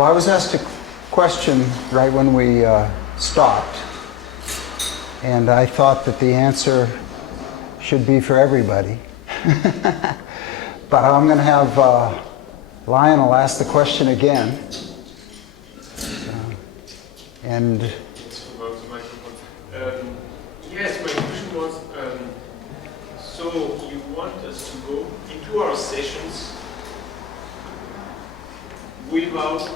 Well, I was asked a question right when we stopped, and I thought that the answer should be for everybody. But I'm going to have Lionel ask the question again. And yes, my question was, so you want us to go into our sessions without,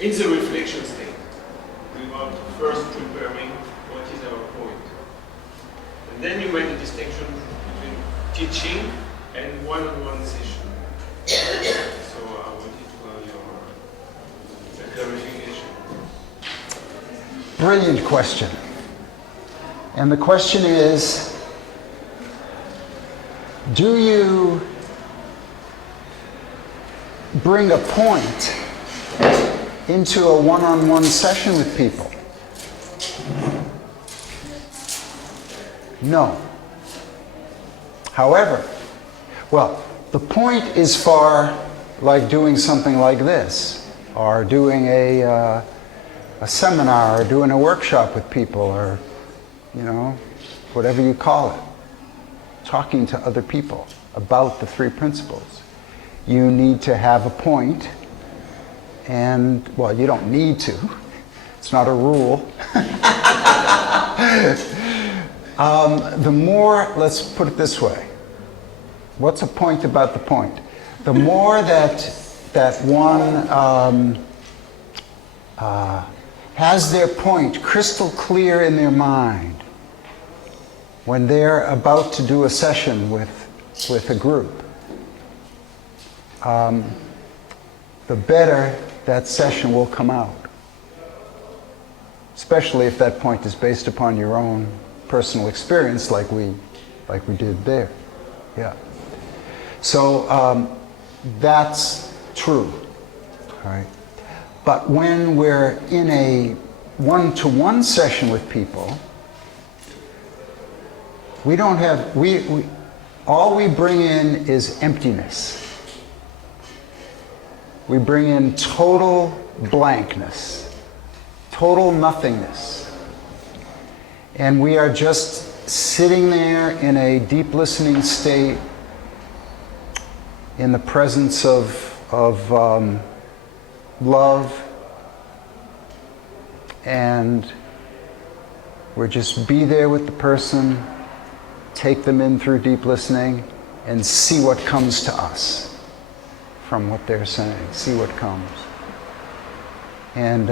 in the reflection state, without first preparing what is our point. And then you made a distinction between teaching and one-on-one session. So I wanted to have your clarification. brilliant question. And the question is, do you bring a point into a one-on-one session with people? No. However, well, the point is far like doing something like this, or doing a seminar, or doing a workshop with people, or, you know, whatever you call it, talking to other people about the three principles. You need to have a point, and, well, you don't need to. It's not a rule. The more, let's put it this way. What's a point about the point? The more that one has their point crystal clear in their mind when they're about to do a session with a group, the better that session will come out. Especially if that point is based upon your own personal experience, like we did there. Yeah. So that's true. All right. But when we're in a one-to-one session with people, we don't have, all we bring in is emptiness. We bring in total blankness, total nothingness. And we are just sitting there in a deep listening state, in the presence of love, and we're just be there with the person, take them in through deep listening, and see what comes to us from what they're saying, see what comes. And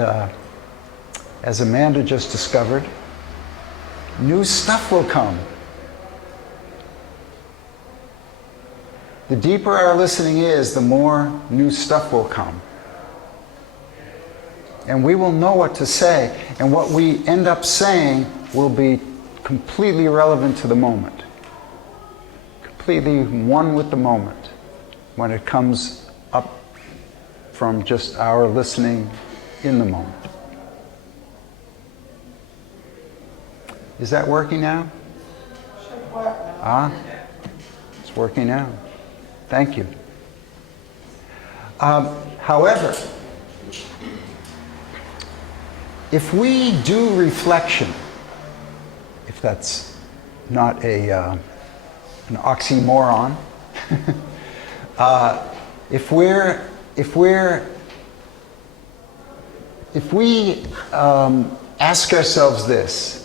as Amanda just discovered, new stuff will come. The deeper our listening is, the more new stuff will come. And we will know what to say, and what we end up saying will be completely relevant to the moment. Completely one with the moment when it comes up from just our listening in the moment. Is that working now? Should work now. Ah, it's working now. Thank you. However, if we do reflection, if that's not an oxymoron, if we ask ourselves this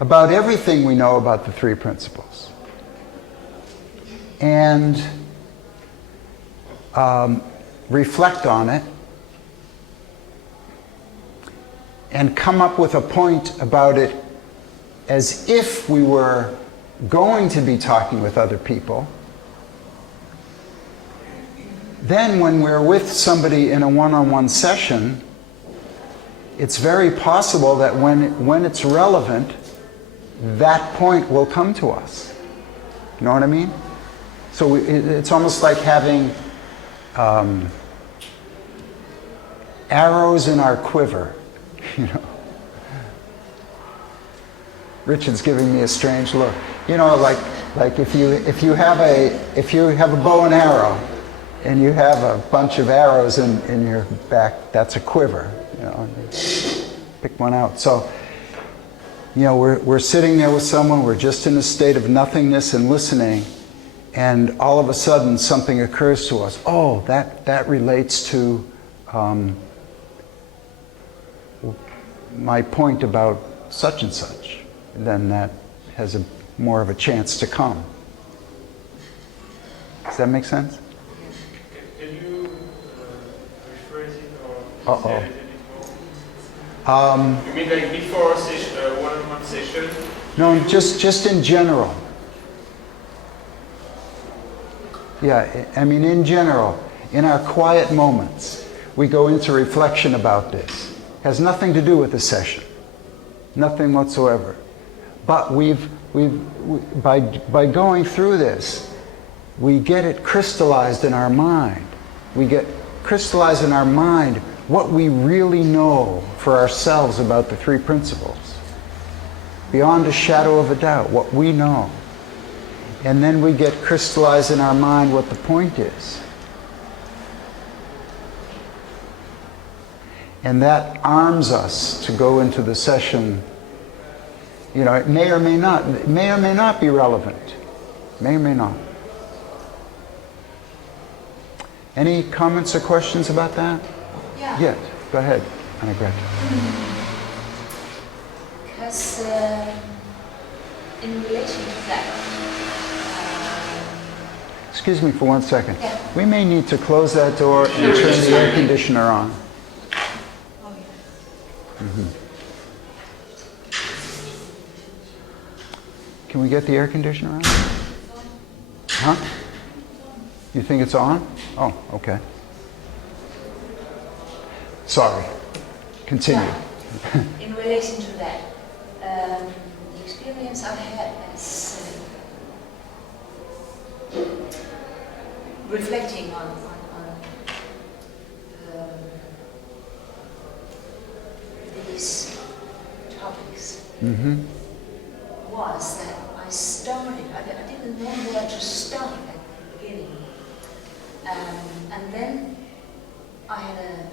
about everything we know about the three principles, and reflect on it, and come up with a point about it as if we were going to be talking with other people, then when we're with somebody in a one-on-one session, it's very possible that when it's relevant, that point will come to us. You know what I mean? So it's almost like having arrows in our quiver. You know, Richard's giving me a strange look. You know, like if you have a bow and arrow, and you have a bunch of arrows in your back, that's a quiver. You know, and you pick one out. So, you know, we're sitting there with someone, we're just in a state of nothingness and listening, and all of a sudden something occurs to us. Oh, that relates to my point about such and such. Then that has more of a chance to come. Does that make sense? Can you rephrase it or say it a bit more? You mean like before a session, one-on-one session? No, just in general. Yeah, I mean in general, in our quiet moments, we go into reflection about this. Has nothing to do with the session, nothing whatsoever. But by going through this, we get it crystallized in our mind. We get crystallized in our mind what we really know for ourselves about the three principles. Beyond a shadow of a doubt, what we know. And then we get crystallized in our mind what the point is. And that arms us to go into the session. You know, it may or may not be relevant. May or may not. Any comments or questions about that? Yeah. Yes, go ahead, Annabeth. Because in relation to that, Excuse me for 1 second. Yeah. We may need to close that door and turn the air conditioner on. oh yeah. Can we get the air conditioner on? Huh? You think it's on? Oh, okay. Sorry. Continue. Yeah. In relation to that, the experience I had as reflecting on these topics was that I started, I didn't know where to start at the beginning. And then I had a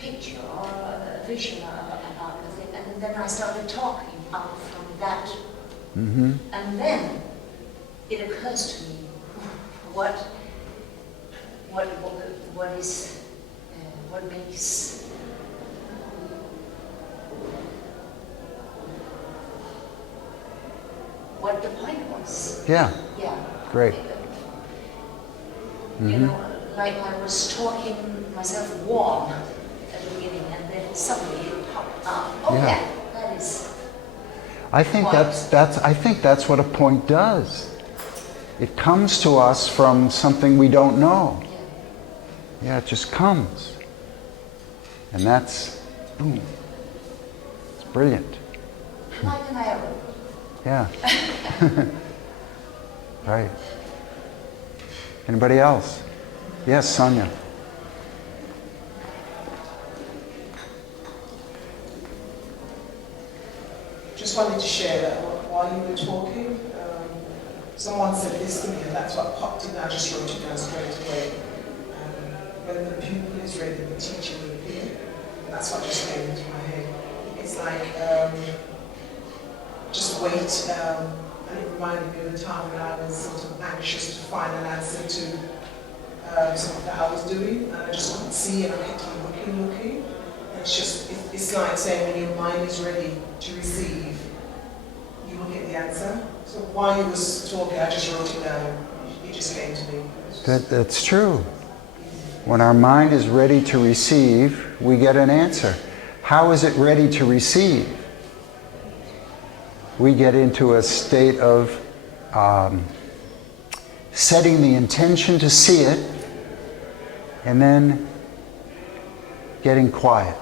picture or a vision about the thing, and then I started talking out from that. And then it occurs to me what makes what the point was. Yeah, Yeah. great. You know, like I was talking myself warm at the beginning, and then suddenly it popped up. Oh Yeah. yeah, that is. I think that's what a point does. It comes to us from something we don't know. Yeah. Yeah, it just comes. And that's, boom. It's brilliant. Like an arrow. Yeah. Right. Anybody else? Yes, Sonia. Just wanted to share that while you were talking, someone said this to me, and that's what popped in. I just wrote it down straight away. When the pupil is ready, the teacher will appear. And that's what just came into my head. It's like, just wait. And it reminded me of the time when I was sort of anxious to find an answer to something that I was doing, and I just couldn't see, and I kept on looking. And it's like saying when your mind is ready to receive, you will get the answer. So while you was talking, I just wrote it down. It just came to me. That's true. When our mind is ready to receive, we get an answer. How is it ready to receive? We get into a state of setting the intention to see it, and then getting quiet.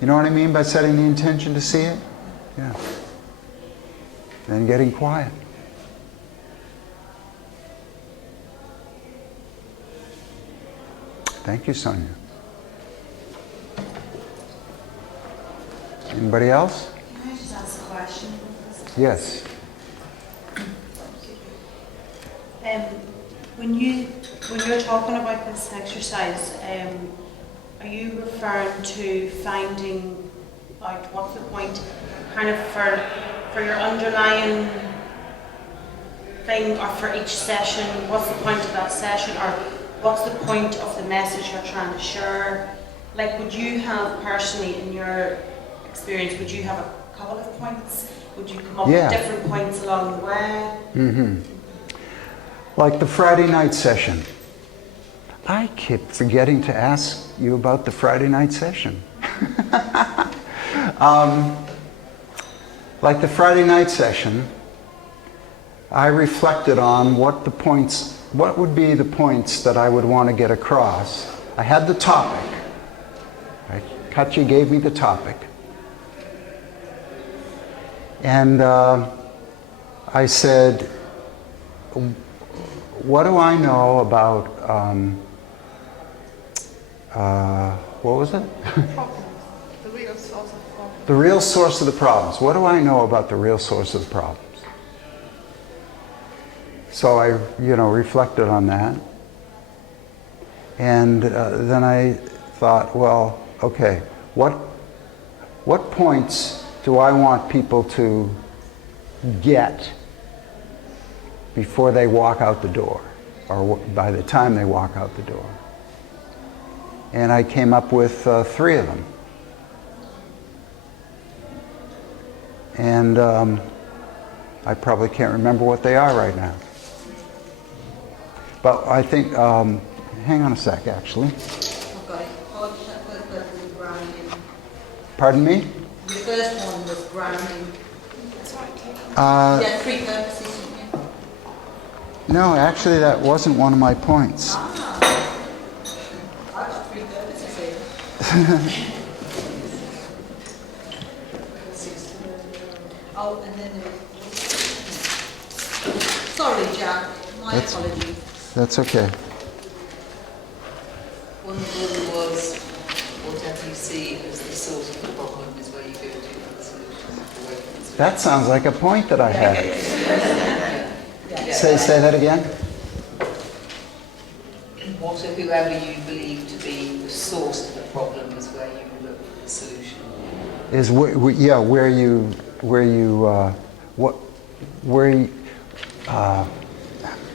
You know what I mean by setting the intention to see it? Yeah. Then getting quiet. Thank you, Sonia. Anybody else? Can I just ask a question? Yes. When you're talking about this exercise, are you referring to finding out what's the point, kind of for your underlying thing, or for each session? What's the point of that session, or what's the point of the message you're trying to share? Like, would you have personally, in your experience, would you have a couple of points? Would you come up with different points along the way? Mm-hmm. Like the Friday night session. I keep forgetting to ask you about the Friday night session. Like the Friday night session, I reflected on what would be the points that I would want to get across. I had the topic. Right? Katya gave me the topic. And I said, what do I know about, what was it? The real source of problems. The real source of the problems. What do I know about the real source of the problems? So I, reflected on that. And then I thought, well, okay, what points do I want people to get before they walk out the door, or by the time they walk out the door? And I came up with 3 of them. And I probably can't remember what they are right now. But I think, hang on a sec, actually. I've got it. Oh, that first person was grounding. Pardon me? The first one was grounding. Uh, Yeah, 3 purposes, didn't you? no, actually that wasn't one of my points. Ah. I've got 3 purposes here. Oh, and then there was... Sorry, Jack. My apologies. That's okay. One of them was, whatever you see as the source of the problem is where you go to for the solution. That sounds like a point that I had. Say that again. Whoever you believe to be the source of the problem is where you look for the solution. Is where you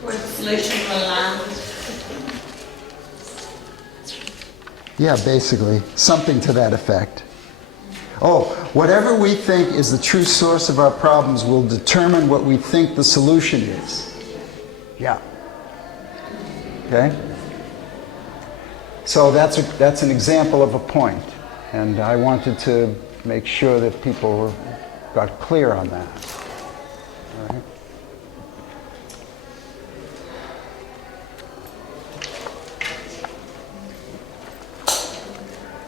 Where the solution will land. yeah, basically something to that effect. Oh, whatever we think is the true source of our problems will determine what we think the solution is. Yeah. Okay? So that's an example of a point, and I wanted to make sure that people got clear on that. All right?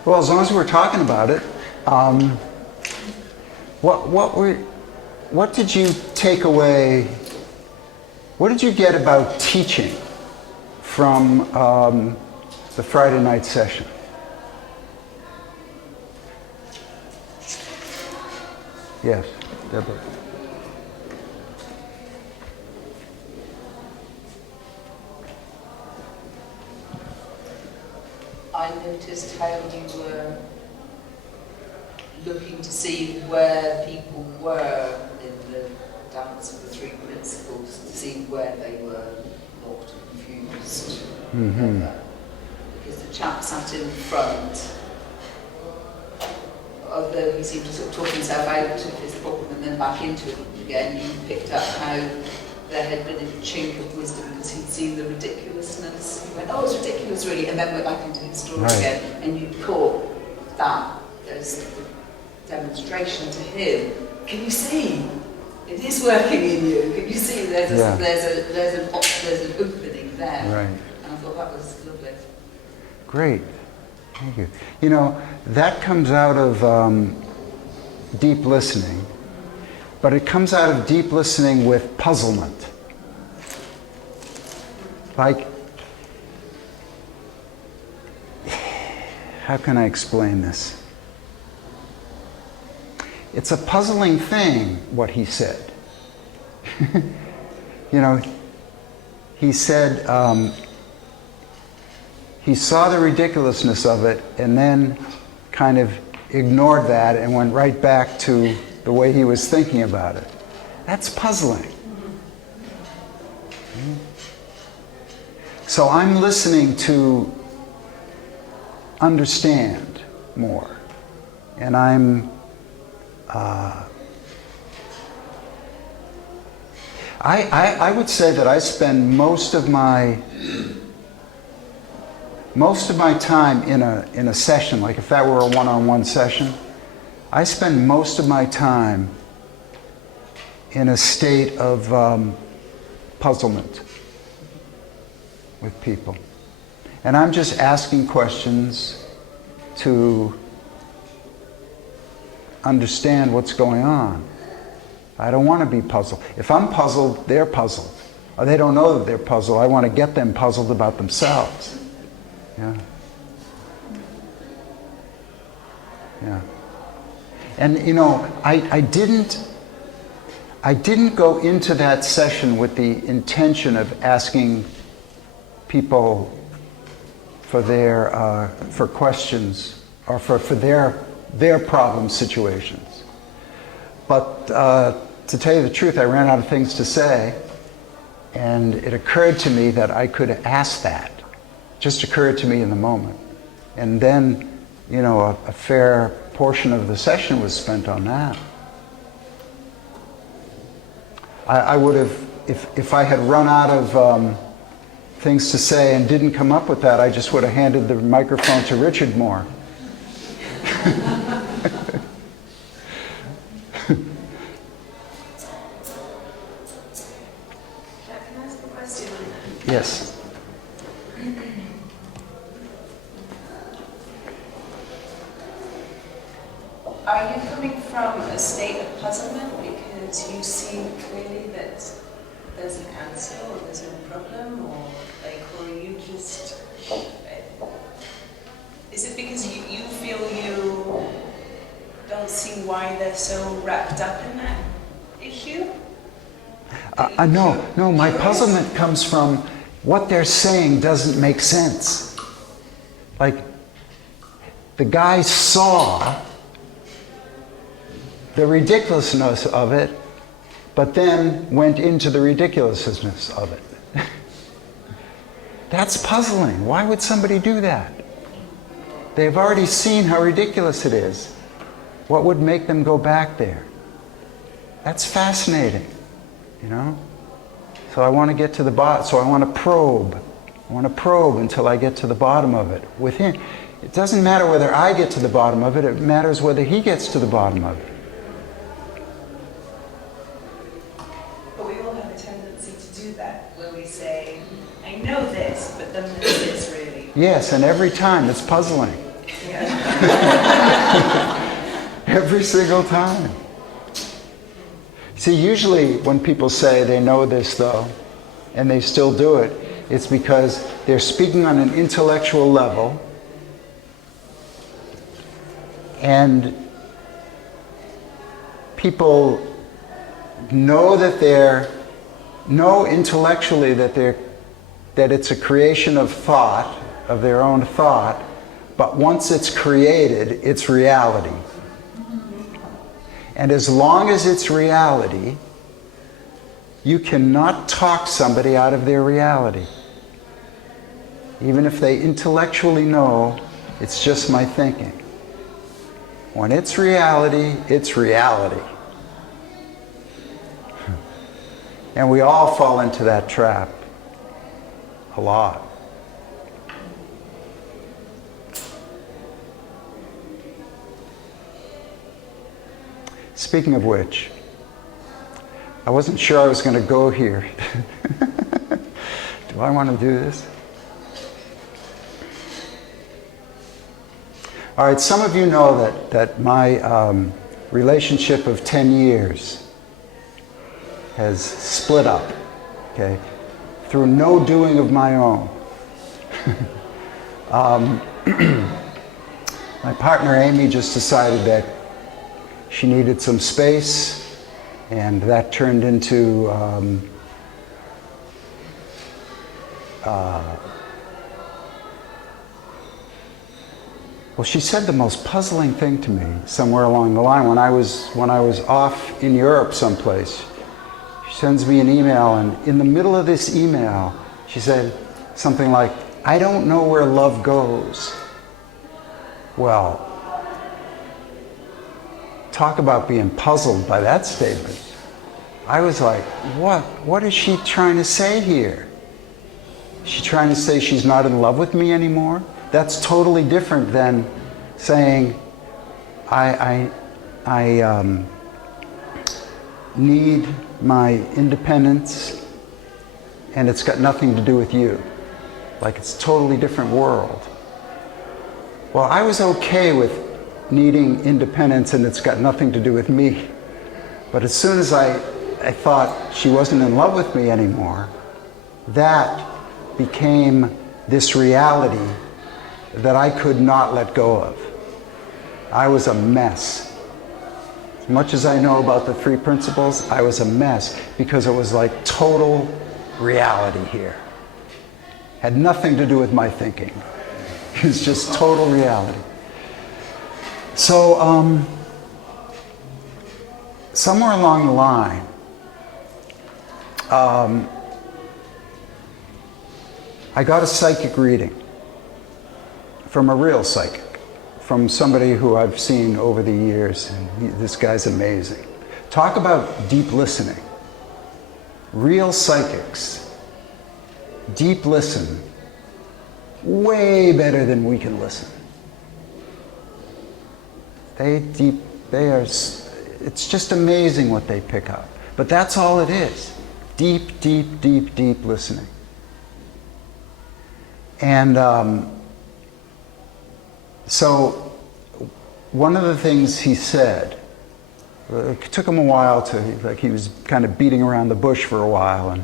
Well, as long as we're talking about it, what did you take away? What did you get about teaching from the Friday night session? Yes, Deborah. I noticed how you were looking to see where people were in the dance of the 3 principles, to see where they were locked or confused. Mm-hmm. Because the chap sat in front, although he seemed to sort of talk himself out of his problem and then back into it again, you picked up how there had been a chink of wisdom because he'd seen the ridiculousness. He went, oh, it's ridiculous really, and then went back into his story again, and you caught that as the demonstration to him. Can you see? It is working in you. Can you see? There's an opening there. Right. And I thought that was lovely. Great. Thank you. You know, that comes out of deep listening, but it comes out of deep listening with puzzlement. Like, how can I explain this? It's a puzzling thing, what he said. You know, he said he saw the ridiculousness of it and then kind of ignored that and went right back to the way he was thinking about it. That's puzzling. So I'm listening to understand more. And I would say that I spend most of my time in a session, like if that were a one-on-one session, I spend most of my time in a state of puzzlement with people. And I'm just asking questions to understand what's going on. I don't want to be puzzled. If I'm puzzled, they're puzzled. Or they don't know that they're puzzled. I want to get them puzzled about themselves. Yeah. Yeah. And you know, I didn't go into that session with the intention of asking people for their for questions or for their problem situations. But to tell you the truth, I ran out of things to say, and it occurred to me that I could ask that. Just occurred to me in the moment. And then, you know, a fair portion of the session was spent on that. I would have, if I had run out of things to say and didn't come up with that, I just would have handed the microphone to Richard Moore. Can I ask a question? Yes. Are you coming from a state of puzzlement because you see clearly that there's an answer or there's a problem, or or you just, is it because you feel you don't see why they're so wrapped up in that issue? No, my puzzlement comes from what they're saying doesn't make sense. Like, the guy saw the ridiculousness of it, but then went into the ridiculousness of it. That's puzzling. Why would somebody do that? They've already seen how ridiculous it is. What would make them go back there? That's fascinating, you know? So I want to get to the bottom, so I want to probe. I want to probe until I get to the bottom of it with him. It doesn't matter whether I get to the bottom of it, it matters whether he gets to the bottom of it. But we all have a tendency to do that, where we say, I know this, but then there's this really. Yes, and every time it's puzzling. Yeah. Every single time. See, usually when people say they know this though, and they still do it, it's because they're speaking on an intellectual level, and people know intellectually that it's a creation of thought, of their own thought, but once it's created, it's reality. And as long as it's reality, you cannot talk somebody out of their reality. Even if they intellectually know, it's just my thinking. When it's reality, it's reality. And we all fall into that trap a lot. Speaking of which, I wasn't sure I was going to go here. Do I want to do this? All right, some of you know that my relationship of 10 years has split up, okay, through no doing of my own. My partner Amy just decided that she needed some space, and that turned into well, she said the most puzzling thing to me somewhere along the line when I was off in Europe someplace. She sends me an email, and in the middle of this email, she said something like, "I don't know where love goes." Well, talk about being puzzled by that statement. I was like, what is she trying to say here? Is she trying to say she's not in love with me anymore? That's totally different than saying, I need my independence and it's got nothing to do with you. Like, it's a totally different world. Well, I was okay with needing independence and it's got nothing to do with me. But as soon as I thought she wasn't in love with me anymore, that became this reality that I could not let go of. I was a mess. As much as I know about the three principles, I was a mess because it was like total reality here. Had nothing to do with my thinking. It was just total reality. So, somewhere along the line, I got a psychic reading from a real psychic, from somebody who I've seen over the years, and this guy's amazing. Talk about deep listening. Real psychics, deep listen, way better than we can listen. It's just amazing what they pick up. But that's all it is. Deep, deep, deep, deep listening. And so one of the things he said, it took him a while to, like, he was kind of beating around the bush for a while, and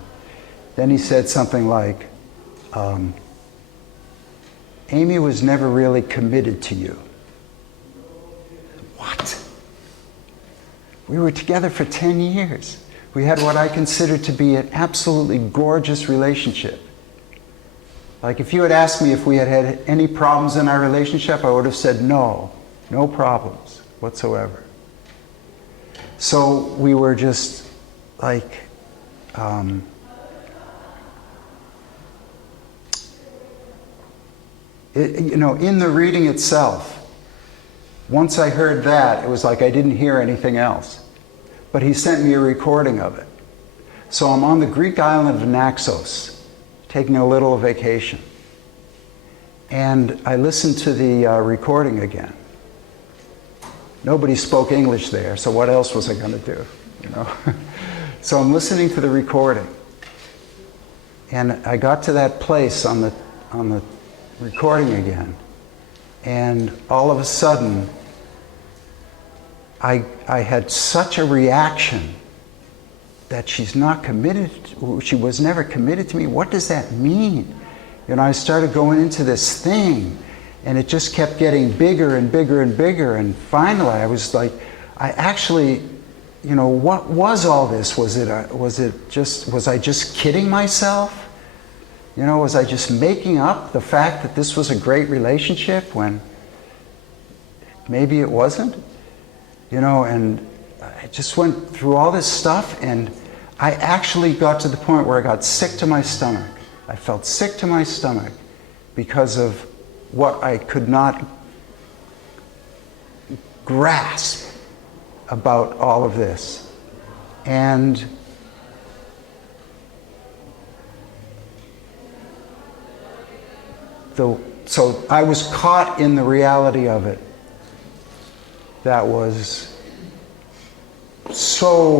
then he said something like, Amy was never really committed to you. What? We were together for 10 years. We had what I consider to be an absolutely gorgeous relationship. Like, if you had asked me if we had had any problems in our relationship, I would have said no. No problems whatsoever. So we were just like, in the reading itself, once I heard that, it was like I didn't hear anything else. But he sent me a recording of it. So I'm on the Greek island of Naxos, taking a little vacation. And I listened to the recording again. Nobody spoke English there, so what else was I going to do? So I'm listening to the recording. And I got to that place on the recording again. And all of a sudden, I had such a reaction that she's not committed, she was never committed to me. What does that mean? I started going into this thing, and it just kept getting bigger and bigger and bigger, and finally I was like, I actually, what was all this? Was I just kidding myself? Was I just making up the fact that this was a great relationship when maybe it wasn't? And I just went through all this stuff, and I actually got to the point where I got sick to my stomach. I felt sick to my stomach because of what I could not grasp about all of this. And so I was caught in the reality of it. That was so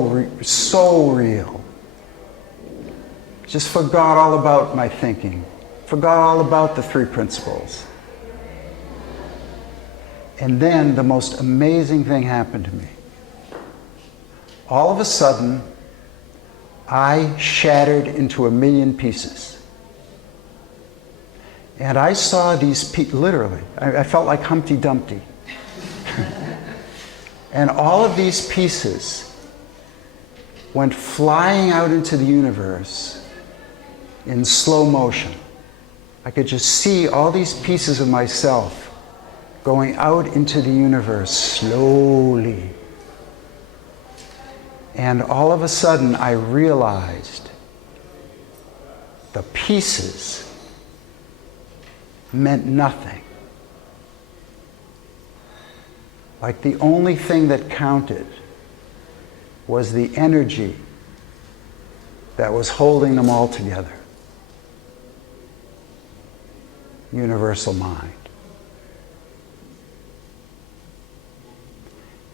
real. Just forgot all about my thinking. Forgot all about the three principles. And then the most amazing thing happened to me. All of a sudden, I shattered into a million pieces. And I saw these people, literally, I felt like Humpty Dumpty. And all of these pieces went flying out into the universe in slow motion. I could just see all these pieces of myself going out into the universe slowly. And all of a sudden I realized the pieces meant nothing. Like the only thing that counted was the energy that was holding them all together. Universal mind.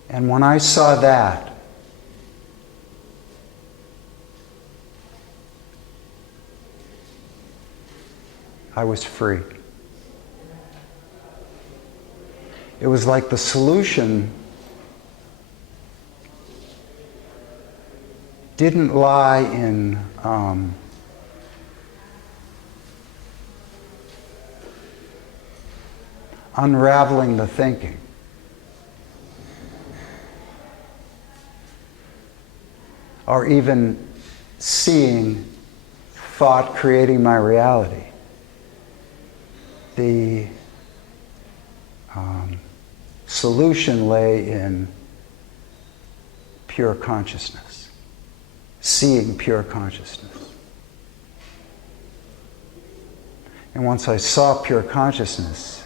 And when I saw that, I was free. It was like the solution didn't lie in unraveling the thinking. Or even seeing thought creating my reality. The solution lay in pure consciousness, seeing pure consciousness. And once I saw pure consciousness,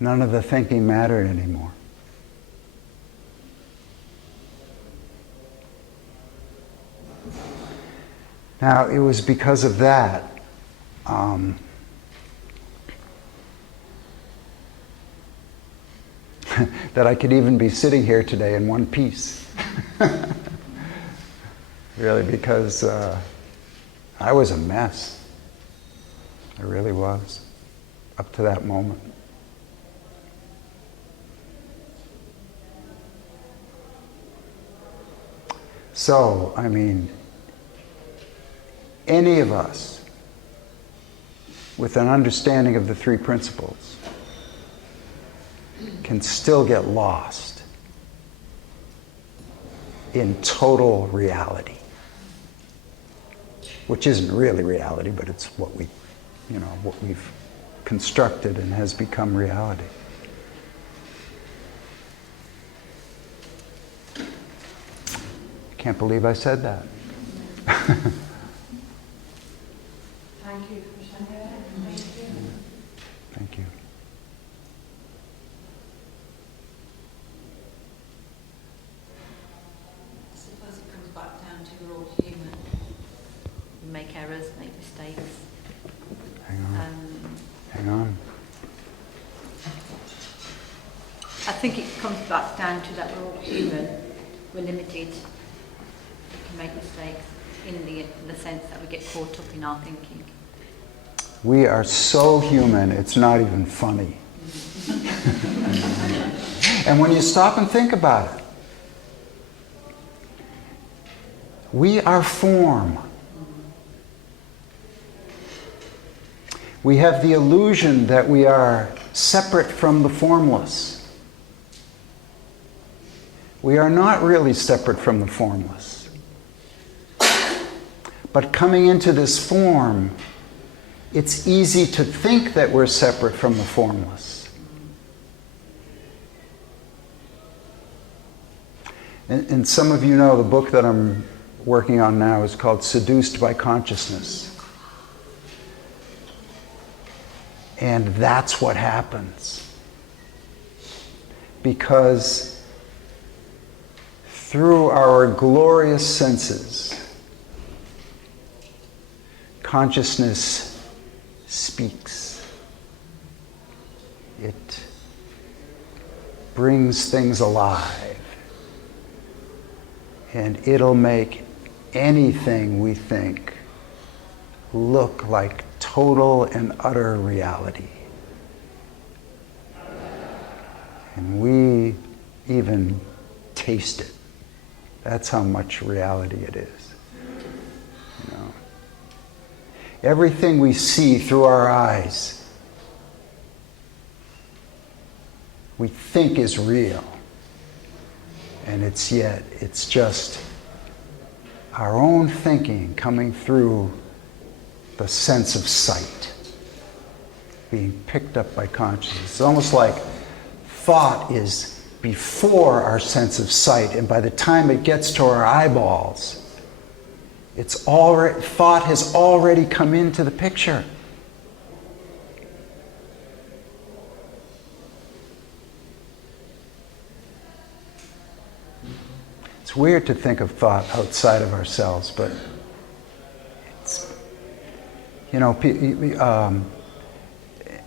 none of the thinking mattered anymore. Now, it was because of that that I could even be sitting here today in one piece. Really, because I was a mess. I really was, up to that moment. So, I mean, any of us with an understanding of the three principles can still get lost in total reality, which isn't really reality, but it's what we, what we've constructed and has become reality. Can't believe I said that. Thank you for saying that. Thank you. I suppose it comes back down to we're all human. We make errors, make mistakes. Hang on. Hang on. I think it comes back down to that we're all human. We're limited. We can make mistakes in the sense that we get caught up in our thinking. We are so human, it's not even funny. And when you stop and think about it, we are form. We have the illusion that we are separate from the formless. We are not really separate from the formless. But coming into this form, it's easy to think that we're separate from the formless. And some of you know the book that I'm working on now is called Seduced by Consciousness. And that's what happens. Because through our glorious senses, consciousness speaks. It brings things alive. And it'll make anything we think look like total and utter reality. And we even taste it. That's how much reality it is. Everything we see through our eyes, we think is real. And it's just our own thinking coming through the sense of sight, being picked up by consciousness. It's almost like thought is before our sense of sight, and by the time it gets to our eyeballs, thought has already come into the picture. It's weird to think of thought outside of ourselves, but it's,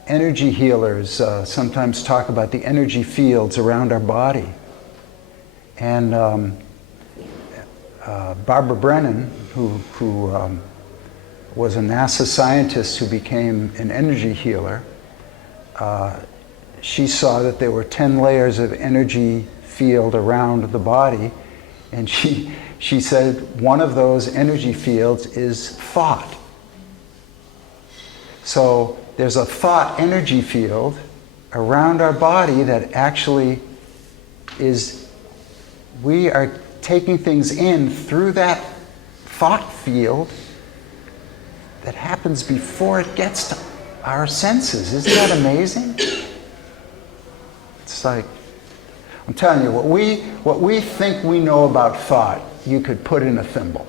energy healers sometimes talk about the energy fields around our body. And Barbara Brennan, who was a NASA scientist who became an energy healer, she saw that there were 10 layers of energy field around the body. And she said one of those energy fields is thought. So there's a thought energy field around our body that actually we are taking things in through that thought field that happens before it gets to our senses. Isn't that amazing? It's like, I'm telling you, what we think we know about thought, you could put in a thimble.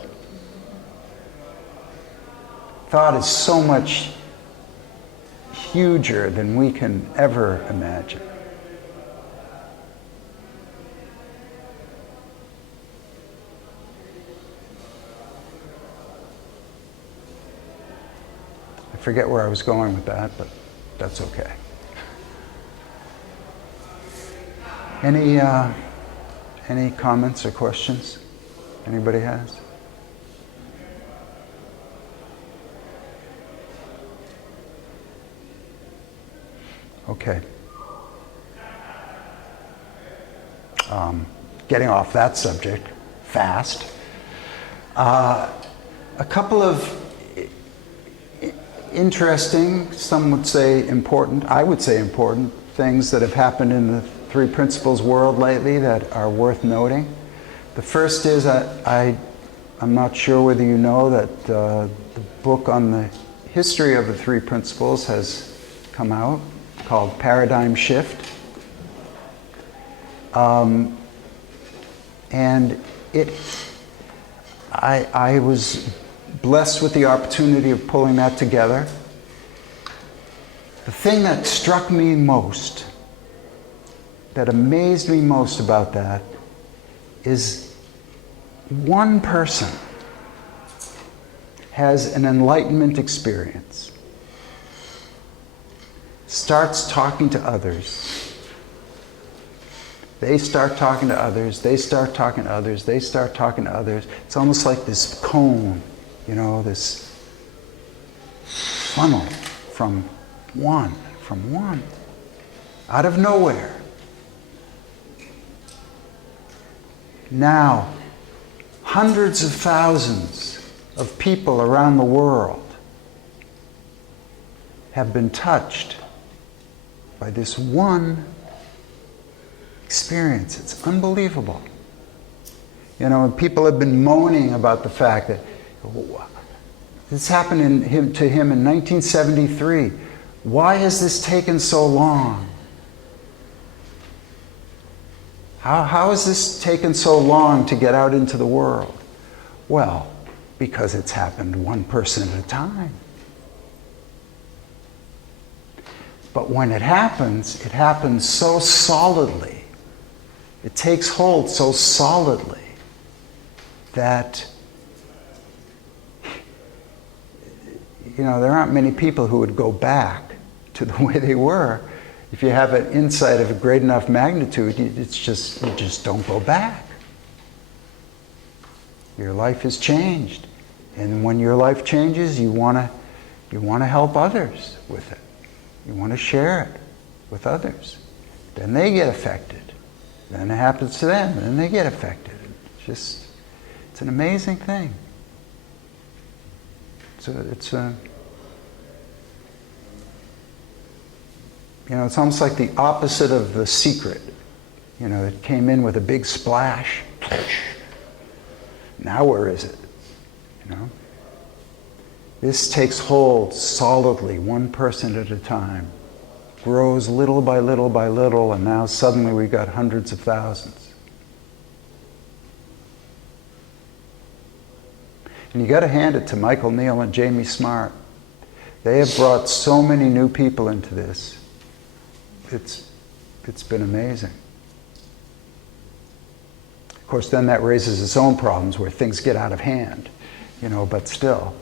Thought is so much huger than we can ever imagine. I forget where I was going with that, but that's okay. Any comments or questions anybody has? Okay. Getting off that subject fast. A couple of interesting, some would say important, I would say important, things that have happened in the Three Principles world lately that are worth noting. The first is I'm not sure whether you know that the book on the history of the Three Principles has come out, called Paradigm Shift. And I was blessed with the opportunity of pulling that together. The thing that struck me most, that amazed me most about that, is one person has an enlightenment experience, starts talking to others. They start talking to others, they start talking to others, they start talking to others. It's almost like this cone, this funnel from one, out of nowhere. Now, hundreds of thousands of people around the world have been touched by this one experience. It's unbelievable. People have been moaning about the fact that this happened to him in 1973. Why has this taken so long? How has this taken so long to get out into the world? Well, because it's happened one person at a time. But when it happens so solidly. It takes hold so solidly that, there aren't many people who would go back to the way they were. If you have an insight of a great enough magnitude, you just don't go back. Your life has changed. And when your life changes, you want to help others with it. You want to share it with others. Then they get affected. Then it happens to them, and then they get affected. It's an amazing thing. It's almost like the opposite of The Secret. You know, it came in with a big splash. Now where is it? You know? This takes hold solidly, one person at a time. Grows little by little by little, and now suddenly we've got hundreds of thousands. And you got to hand it to Michael Neal and Jamie Smart. They have brought so many new people into this. It's been amazing. Of course, then that raises its own problems where things get out of hand, you know, but still.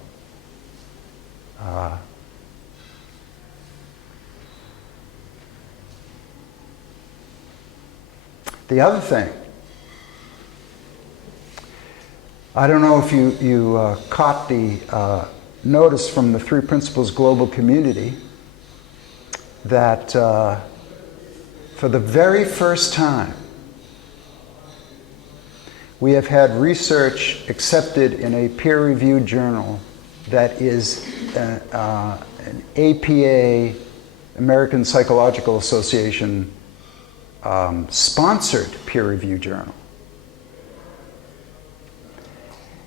The other thing, I don't know if you caught the notice from the Three Principles Global Community that for the very first time, we have had research accepted in a peer-reviewed journal that is an APA, American Psychological Association, sponsored peer-reviewed journal.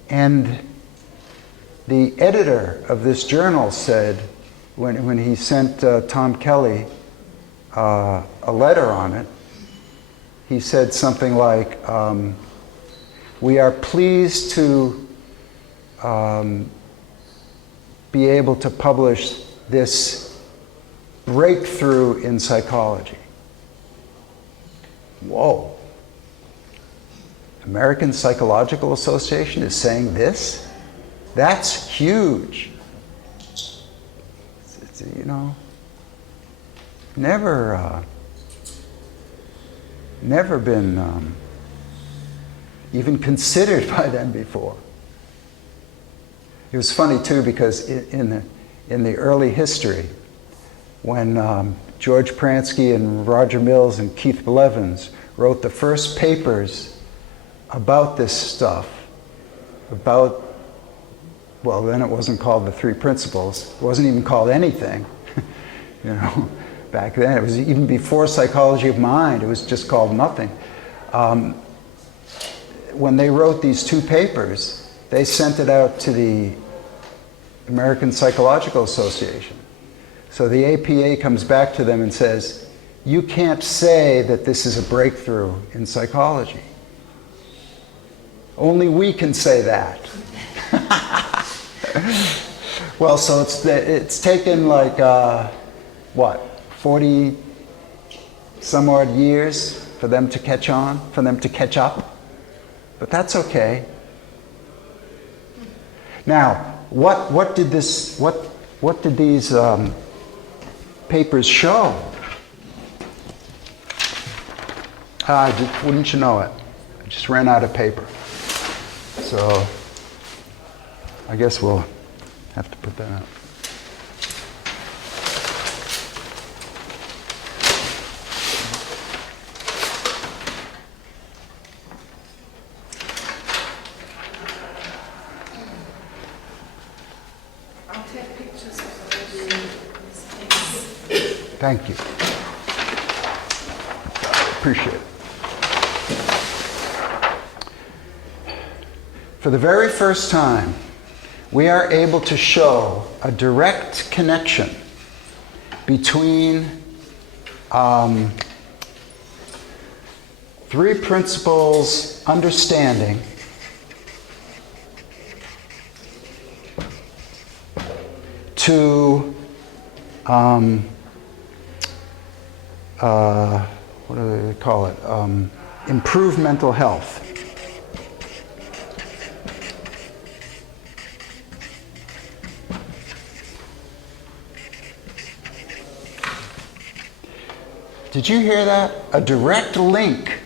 And the editor of this journal said, when he sent Tom Kelly a letter on it, he said something like, we are pleased to be able to publish this breakthrough in psychology. Whoa. American Psychological Association is saying this? That's huge. It's, you know, never been even considered by them before. It was funny too, because in the early history, when George Pransky and Roger Mills and Keith Blevins wrote the first papers about this stuff, about, well, then it wasn't called the Three Principles. It wasn't even called anything, you know, back then. It was even before Psychology of Mind. It was just called nothing. When they wrote these two papers, they sent it out to the American Psychological Association. So the APA comes back to them and says, you can't say that this is a breakthrough in psychology. Only we can say that. Well, so it's taken like, what, 40 some odd years for them to catch on, for them to catch up. But that's okay. Now, what did these papers show? Wouldn't you know it? I just ran out of paper. So I guess we'll have to put that out. I'll take pictures of those. Thank you. Appreciate it. For the very first time, we are able to show a direct connection between Three Principles understanding to what do they call it? Improve mental health. Did you hear that? A direct link.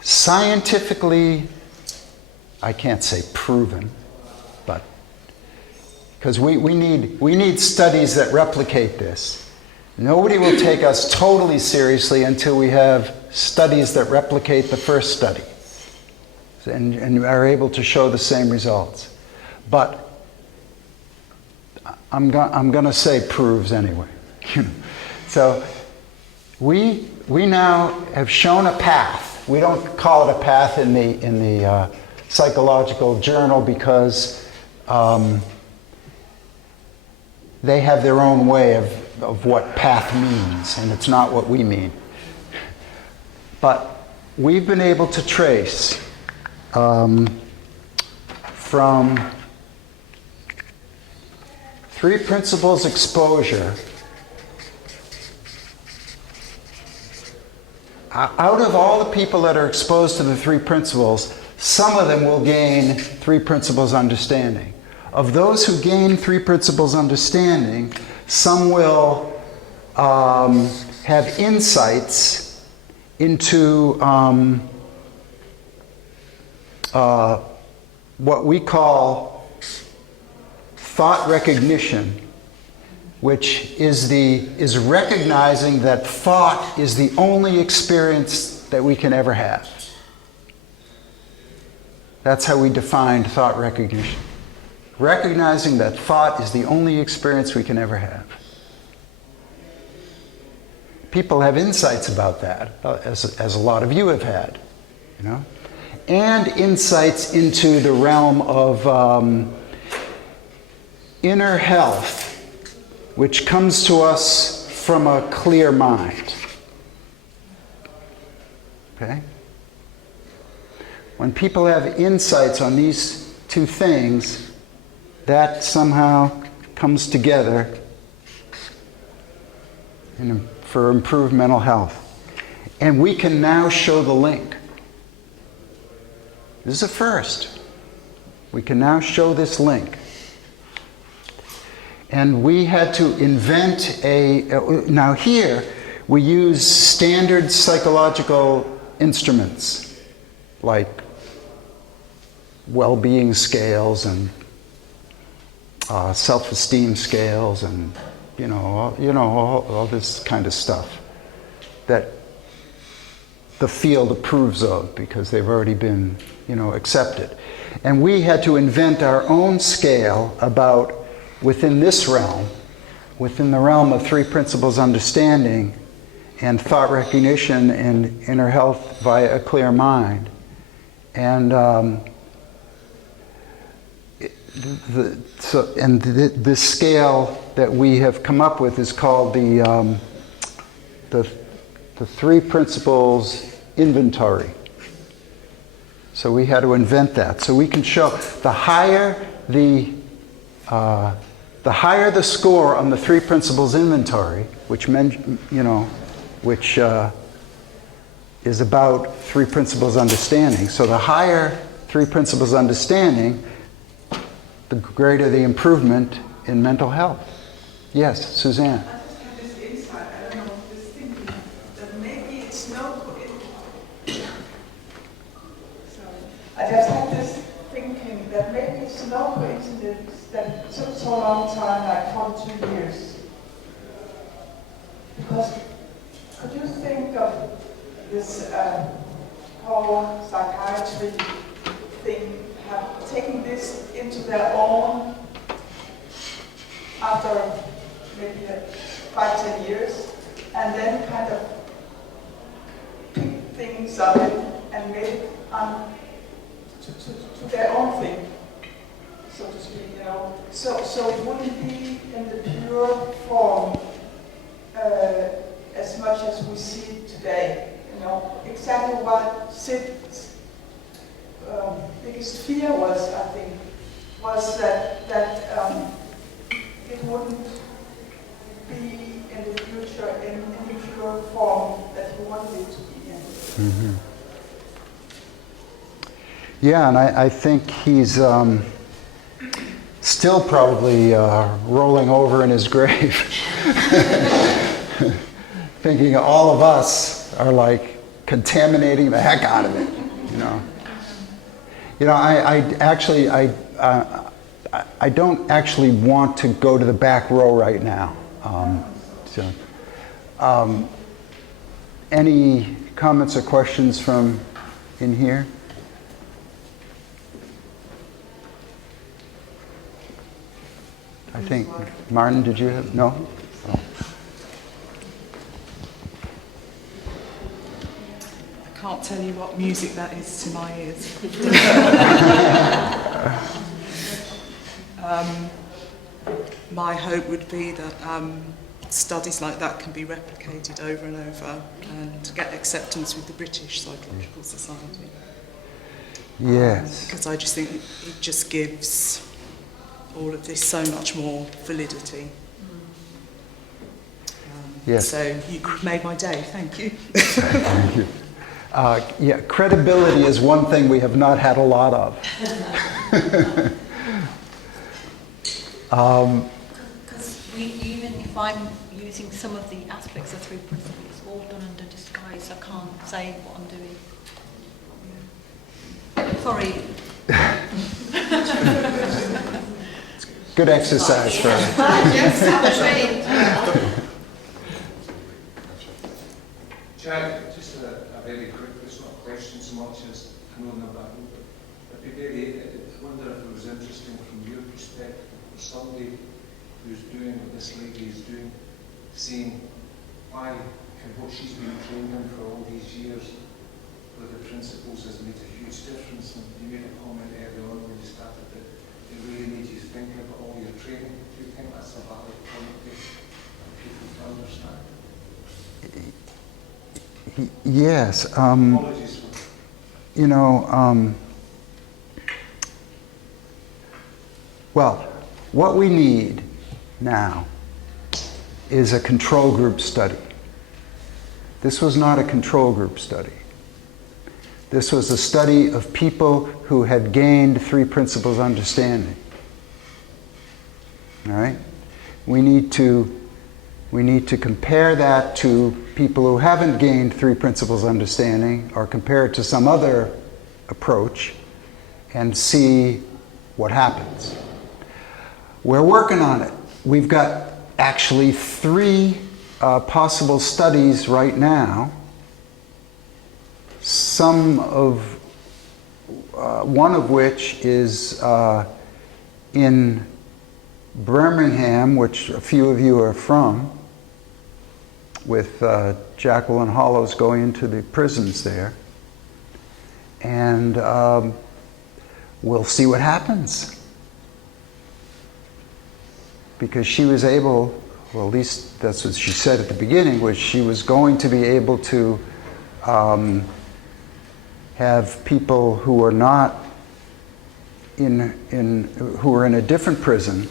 Scientifically, I can't say proven, but because we need studies that replicate this. Nobody will take us totally seriously until we have studies that replicate the first study and are able to show the same results. But I'm going to say proves anyway. So We now have shown a path. We don't call it a path in the psychological journal because they have their own way of what path means, and it's not what we mean. But we've been able to trace from 3 principles exposure, out of all the people that are exposed to the 3 principles, some of them will gain 3 principles understanding. Of those who gain 3 principles understanding, some will have insights into what we call thought recognition, which is recognizing that thought is the only experience that we can ever have. That's how we define thought recognition. Recognizing that thought is the only experience we can ever have. People have insights about that, as a lot of you have had, you know, and insights into the realm of inner health, which comes to us from a clear mind. Okay? When people have insights on these 2 things, that somehow comes together for improved mental health. And we can now show the link. This is a first. We can now show this link. And we had to invent now here, we use standard psychological instruments, like well-being scales and self-esteem scales and, all this kind of stuff that the field approves of because they've already been, accepted. And we had to invent our own scale about within this realm, within the realm of 3 principles understanding and thought recognition and inner health via a clear mind. And this scale that we have come up with is called the 3 principles inventory. So we had to invent that. So we can show the higher the score on the 3 principles inventory, which is about 3 principles understanding. So the higher 3 principles understanding, the greater the improvement in mental health. Yes, Suzanne. I just have this insight, I don't know, this thinking that maybe it's no I just had this thinking that maybe it's no coincidence that it took so long time, like 42 years. Because could you think of this whole psychiatry thing, taking this into their own after maybe 5-10 years, and then kind of pick things up and make it to their own thing, so to speak, So it wouldn't be in the pure form as much as we see it today. Exactly what Sid's biggest fear was, I think, was that it wouldn't be in the future in the pure form that he wanted it to be in. Mm-hmm. Yeah, and I think he's still probably rolling over in his grave, thinking all of us are like contaminating the heck out of it, I don't actually want to go to the back row right now. Any comments or questions from in here? I think, Martin, did you have, no? Oh. can't tell you what music that is to my ears. My hope would be that studies like that can be replicated over and over and get acceptance with the British Psychological Society. Yes. Because I just think it just gives all of this so much more validity. Yes. So you've made my day, thank you. Thank you. Yeah, credibility is one thing we have not had a lot of. Because even if I'm using some of the aspects of three principles, it's all done under disguise. I can't say what I'm doing. Sorry. Good exercise for Yes, I was ready. Jack, just a very quick, it's not a question so much as knowing about it, but it'd be very, I wonder if it was interesting from your perspective, for somebody who's doing what this lady is doing, seeing why and what she's been trained in for all these years with the principles has made a huge difference. And you made a comment earlier on when you started that it really needs you thinking about all your training. Do you think that's a valid point for people to understand? Yes. Apologies for You know, well, what we need now is a control group study. This was not a control group study. This was a study of people who had gained three principles understanding. All right? We need to compare that to people who haven't gained three principles understanding, or compare it to some other approach and see what happens. We're working on it. We've got actually three possible studies right now. One of which is in Birmingham, which a few of you are from, with Jacqueline Hollows going into the prisons there. And we'll see what happens. Because she was able, well, at least that's what she said at the beginning, was she was going to be able to have people who are not who are in a different prison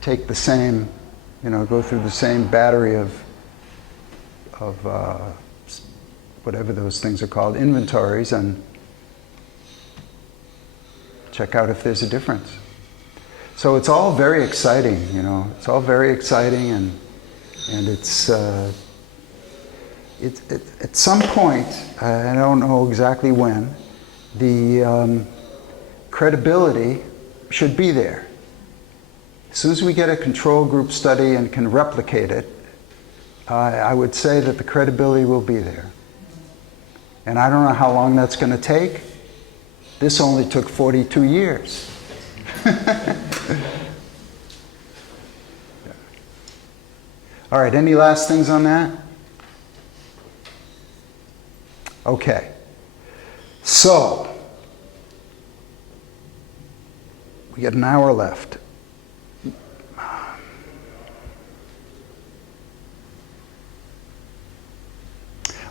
take the same, go through the same battery of whatever those things are called, inventories, and check out if there's a difference. So it's all very exciting, it's all very exciting, and it's at some point, I don't know exactly when, the credibility should be there. As soon as we get a control group study and can replicate it, I would say that the credibility will be there. And I don't know how long that's going to take. This only took 42 years. All right, any last things on that? Okay. So, we got an hour left.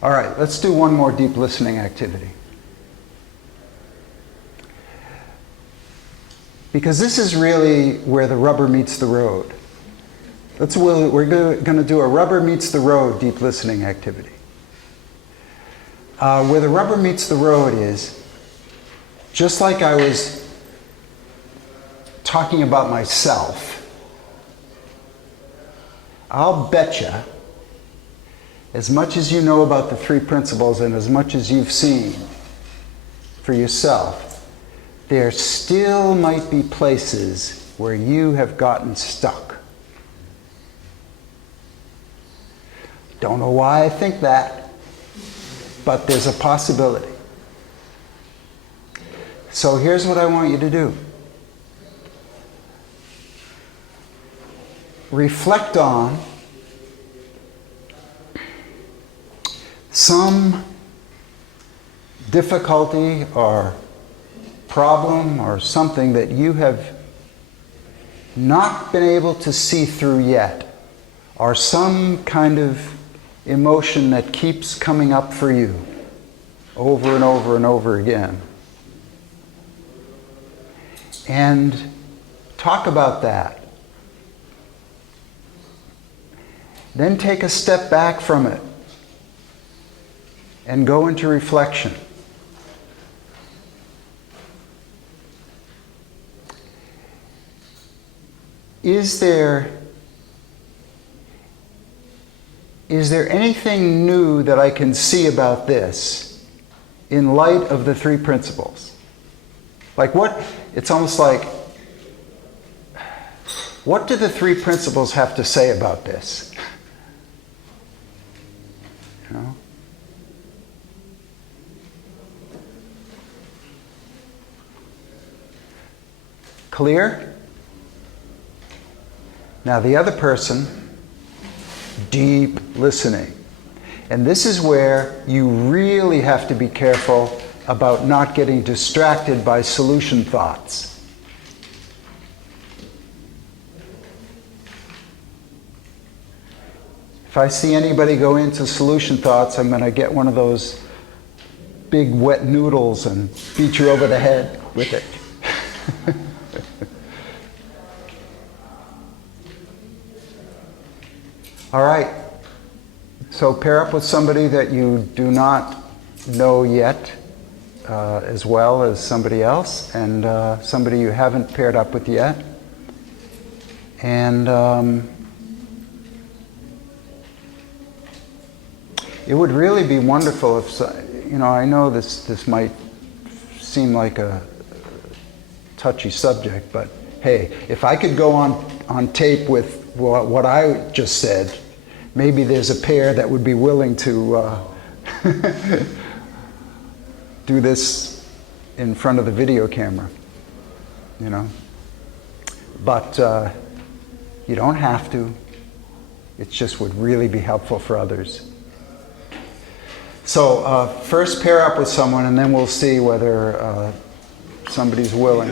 All right, let's do one more deep listening activity. Because this is really where the rubber meets the road. We're going to do a rubber meets the road deep listening activity. Where the rubber meets the road is, just like I was talking about myself, I'll bet you, as much as you know about the three principles and as much as you've seen for yourself, there still might be places where you have gotten stuck. Don't know why I think that, but there's a possibility. So here's what I want you to do. Reflect on some difficulty or problem or something that you have not been able to see through yet, or some kind of emotion that keeps coming up for you over and over and over again. And talk about that. Then take a step back from it and go into reflection. Is there anything new that I can see about this in light of the three principles? Like what, it's almost like, what do the three principles have to say about this? You know? Clear? Now the other person, deep listening. And this is where you really have to be careful about not getting distracted by solution thoughts. If I see anybody go into solution thoughts, I'm going to get one of those big wet noodles and beat you over the head with it. All right, so pair up with somebody that you do not know yet as well as somebody else, and somebody you haven't paired up with yet. And it would really be wonderful if, you know, I know this might seem like a touchy subject, but hey, if I could go on tape with what I just said, maybe there's a pair that would be willing to do this in front of the video camera, you know. But you don't have to. It just would really be helpful for others. So first pair up with someone, and then we'll see whether somebody's willing.